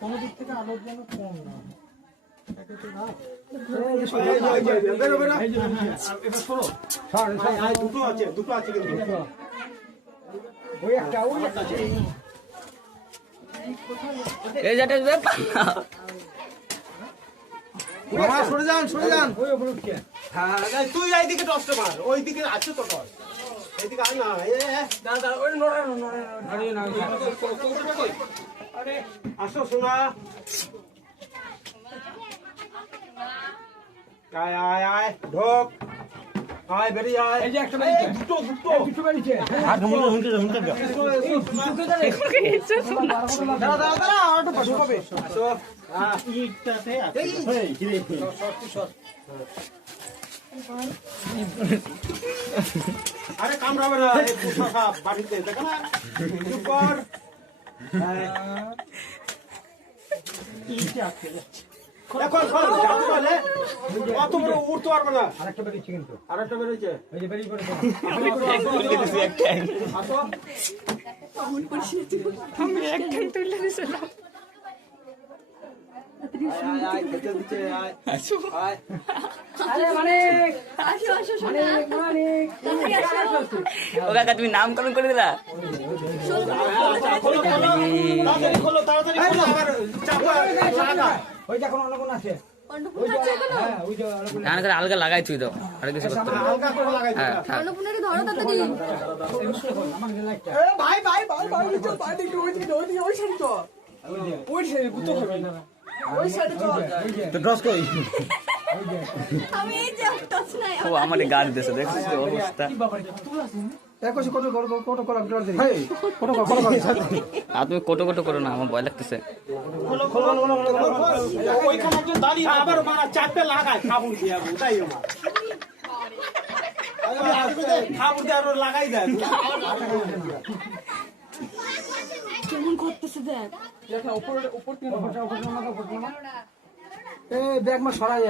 কোনো দিক থেকে আলোর যেন কম না দুটো আছে কিন্তু ওই একটা এই যেটা সরে যান তুই এইদিকে টসটা মার ওইদিকে আছে তো টস এইদিকে আয় না আরে আসো শোনা আয় আয় আয় ঢোক আয় বেরিয়ে আয় এই যে একটা দুটো বেরিয়েছে আর হুন্টে দাঁড়া আরেকটা পাশে পাবে আসো ইটাতে আছে এই কি রে আরে কামড়াবে না এই পুষা সাপ বাড়িতে দেখো না চুপ কর ইটা আছে এখন যাতে বলে কত বড় উড়তে পারবে না আরেকটা বেরিয়েছে কিন্তু আরেকটা বেরিয়েছে এই যে বেরিয়ে পড়েছে আসো আমি একটা তুলে দিছিলাম আয় খেতে দিতে আয় আসো আরে মানে আসো মানে ও কাকা তুমি নামকরণ করে দিলা তাড়াতাড়ি খোলো আবার চাপা লাগা ওই যে এখন অন্য আছে হ্যাঁ ওই যে গান করে আলগা লাগাই তুই দাও আর কিছু করতে হবে হালকা করে লাগাই হ্যাঁ থাক। অন্নপূর্ণাকে ধরো তাড়াতাড়ি ভাই তো পার্টি ওই সাইড তো ওই সাইড গুতো হবে না ওই সাইড তো তো ড্রস কই আমি এই যে টচ নাই ও আমারে গান দিতেছে দেখছিস তো অবস্থা কত আর তুমি কোটো কোটো করো না আমার ভয় লাগতেছে ওইখানে একজন দাঁড়িয়ে আবার মারা চাপে লাগায় খাবুর দিয়া তাই খাবুর দিয়ে আরো লাগাই দেয় কেমন করতেছে দেখ ব্যাগ মা সরাই